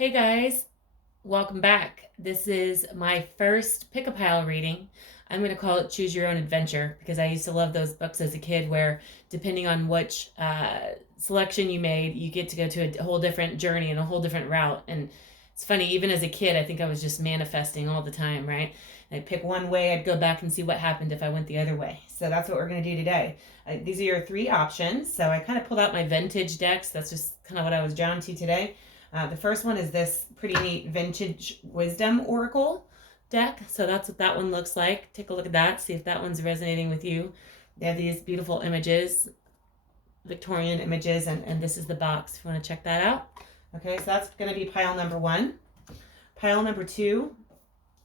Hey guys, welcome back. This is my first pick a pile reading. I'm going to call it Choose Your Own Adventure because I used to love those books as a kid where depending on which selection you made, you get to go to a whole different journey and a whole different route. And it's funny, even as a kid, I think I was just manifesting all the time, right? I'd pick one way, I'd go back and see what happened if I went the other way. So that's what we're going to do today. These are your three options. So I kind of pulled out my vintage decks. That's just kind of what I was drawn to today. The first one is this pretty neat vintage wisdom oracle deck. So that's what that one looks like. Take a look at that, see if that one's resonating with you. They have these beautiful images, Victorian images, and this is the box if you want to check that out. Okay, so that's going to be pile number one. Pile number two,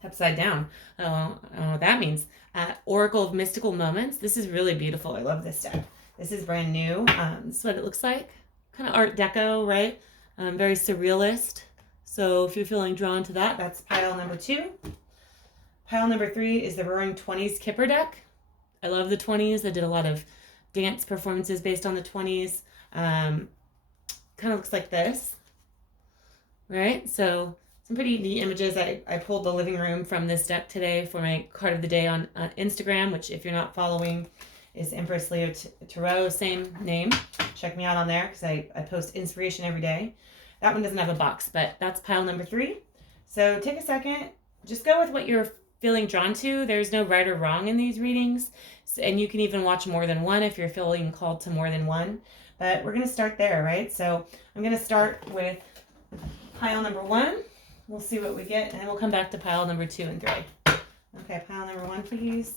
upside down. I don't know what that means. Oracle of Mystical Moments. This is really beautiful. I love this deck. This is brand new. This is what it looks like. Kind of Art Deco, right? Very surrealist. So if you're feeling drawn to that, that's pile number two. Pile number three is the Roaring 20s Kipper deck. I love the 20s. I did a lot of dance performances based on the 20s. Kind of looks like this, right? So some pretty neat images. I pulled the living room from this deck today for my card of the day on Instagram, which if you're not following is Empress Leo Tarot, same name. Check me out on there because I post inspiration every day. That one doesn't have a box, but that's pile number three. So take a second. Just go with what you're feeling drawn to. There's no right or wrong in these readings. And you can even watch more than one if you're feeling called to more than one. But we're going to start there, right? So I'm going to start with pile number one. We'll see what we get, and then we'll come back to pile number two and three. Okay, pile number one, please.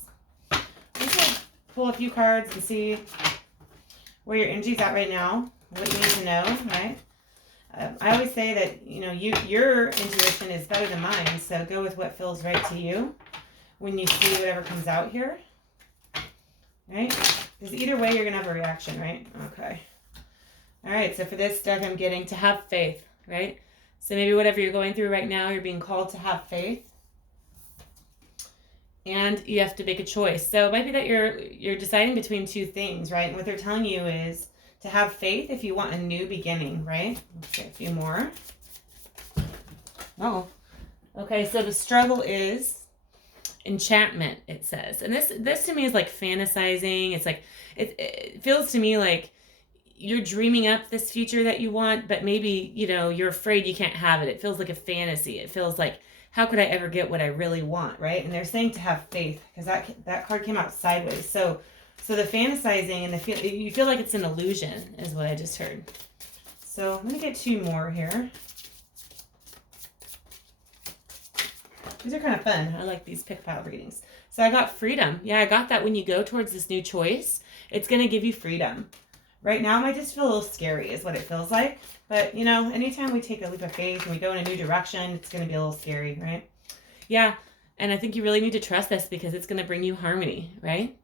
Just pull a few cards and see where your energy's at right now, what you need to know, right? I always say that, your intuition is better than mine, so go with what feels right to you when you see whatever comes out here, right? Because either way, you're going to have a reaction, right? Okay. All right, so for this deck, I'm getting to have faith, right? So maybe whatever you're going through right now, you're being called to have faith. And you have to make a choice. So it might be that you're deciding between two things, right? And what they're telling you is to have faith if you want a new beginning, right? Let's get a few more. Oh, okay. So the struggle is enchantment, it says. And this to me is like fantasizing. It's like, it feels to me like you're dreaming up this future that you want, but maybe, you're afraid you can't have it. It feels like a fantasy. It feels like, how could I ever get what I really want, right? And they're saying to have faith because that card came out sideways. So the fantasizing and you feel like it's an illusion is what I just heard. So I'm going to get two more here. These are kind of fun. I like these pick pile readings. So I got freedom. Yeah, I got that when you go towards this new choice, it's going to give you freedom. Right now, it might just feel a little scary is what it feels like. But, anytime we take a leap of faith and we go in a new direction, it's going to be a little scary, right? Yeah, and I think you really need to trust this because it's going to bring you harmony, right?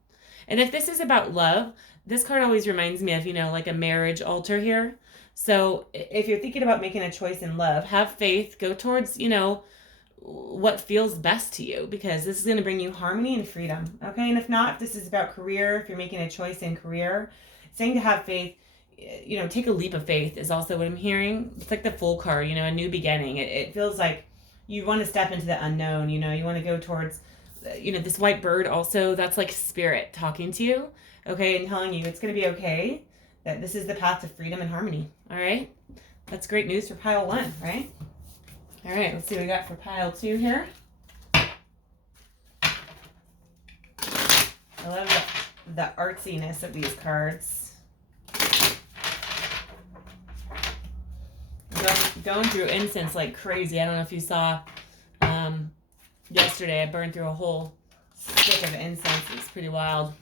And if this is about love, this card always reminds me of, like a marriage altar here. So if you're thinking about making a choice in love, have faith, go towards, what feels best to you because this is going to bring you harmony and freedom, okay? And if not, if this is about career, if you're making a choice in career, saying to have faith, take a leap of faith is also what I'm hearing. It's like the Fool card, a new beginning. It feels like you want to step into the unknown, you want to go towards, this white bird also, that's like spirit talking to you, okay, and telling you it's going to be okay, that this is the path to freedom and harmony, all right? That's great news for pile one, right? All right, let's see what we got for pile two here. I love the artsiness of these cards. Going through incense like crazy. I don't know if you saw yesterday, I burned through a whole stick of incense. It was pretty wild.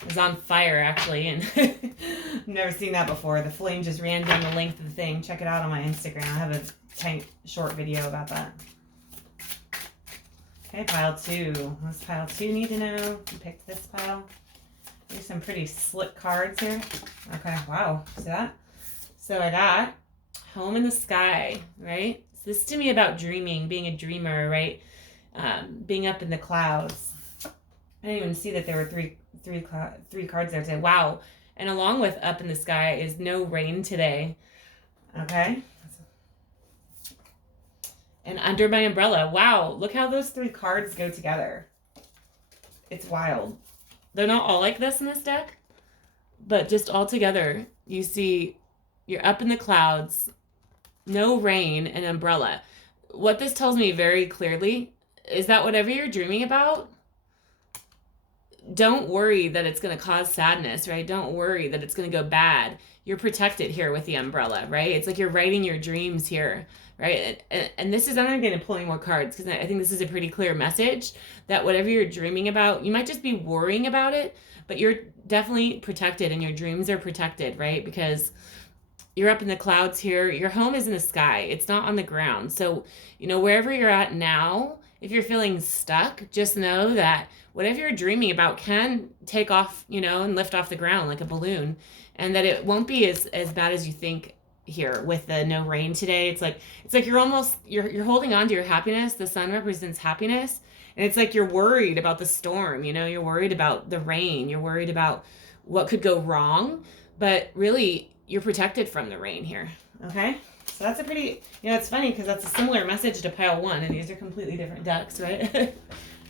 It was on fire, actually, and I've never seen that before. The flame just ran down the length of the thing. Check it out on my Instagram. I have a tiny short video about that. Okay, pile two. What's pile two need to know? You picked this pile. There's some pretty slick cards here. Okay, wow. See that? So I got Home in the Sky, right? So this is to me about dreaming, being a dreamer, right? Being up in the clouds. I didn't even see that there were three cards there today. Wow. And along with Up in the Sky is no rain today. Okay. And under my umbrella. Wow, look how those 3 cards go together. It's wild. They're not all like this in this deck, but just all together, you see you're up in the clouds, no rain, and umbrella. What this tells me very clearly is that whatever you're dreaming about, don't worry that it's going to cause sadness, right? Don't worry that it's going to go bad. You're protected here with the umbrella, right? It's like you're writing your dreams here, right? And this is, I'm not going to pull any more cards because I think this is a pretty clear message that whatever you're dreaming about, you might just be worrying about it, but you're definitely protected and your dreams are protected, right? Because you're up in the clouds here. Your home is in the sky. It's not on the ground. So, wherever you're at now, if you're feeling stuck, just know that whatever you're dreaming about can take off, and lift off the ground like a balloon, and that it won't be as bad as you think here with the no rain today. It's like you're holding on to your happiness. The sun represents happiness, and it's like you're worried about the storm, you're worried about the rain, you're worried about what could go wrong, but really you're protected from the rain here. Okay? So that's a pretty, it's funny because that's a similar message to pile 1, and these are completely different decks, right?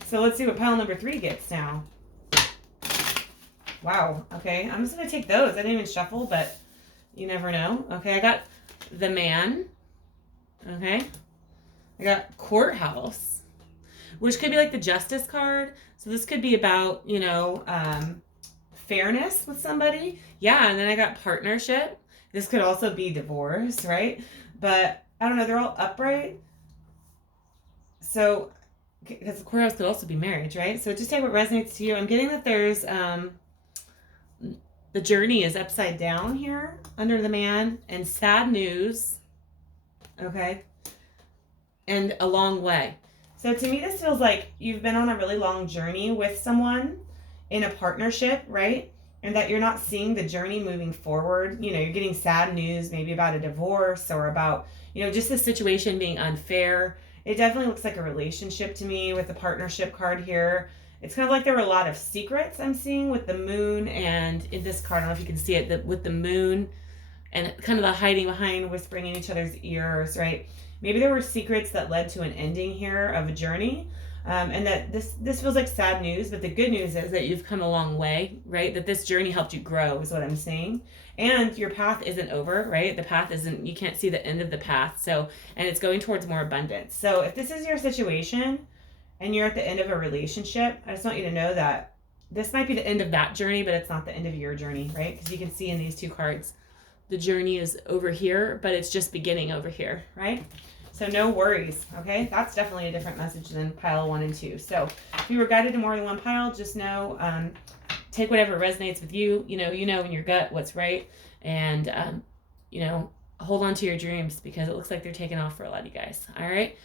So let's see what pile number 3 gets now. Wow. Okay. I'm just going to take those. I didn't even shuffle, but you never know. Okay. I got the Man. Okay. I got Courthouse, which could be like the Justice card. So this could be about, fairness with somebody. Yeah. And then I got Partnership. This could also be divorce, right? But I don't know. They're all upright. So, because the courthouse could also be marriage, right? So just take what resonates to you. I'm getting that there's, the journey is upside down here under the Man, and sad news, okay, and a long way. So to me, this feels like you've been on a really long journey with someone in a partnership, right? And that you're not seeing the journey moving forward. You're getting sad news, maybe about a divorce or about, just the situation being unfair. It definitely looks like a relationship to me with the Partnership card here. It's kind of like there were a lot of secrets I'm seeing with the Moon, and in this card, I don't know if you can see it, with the Moon and kind of the hiding behind, whispering in each other's ears, right? Maybe there were secrets that led to an ending here of a journey, and that this feels like sad news, but the good news is that you've come a long way, right? That this journey helped you grow is what I'm saying. And your path isn't over, right? The path isn't, you can't see the end of the path. So, and it's going towards more abundance. So if this is your situation and you're at the end of a relationship, I just want you to know that this might be the end of that journey, but it's not the end of your journey, right? Because you can see in these 2 cards, the journey is over here, but it's just beginning over here, right? So no worries, okay? That's definitely a different message than pile 1 and 2. So if you were guided to more than one pile, just know, take whatever resonates with you. You know in your gut what's right. And, hold on to your dreams because it looks like they're taking off for a lot of you guys. All right?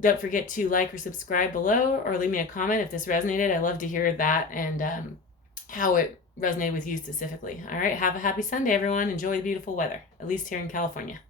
Don't forget to like or subscribe below or leave me a comment if this resonated. I love to hear that and how it resonated with you specifically. All right? Have a happy Sunday, everyone. Enjoy the beautiful weather, at least here in California.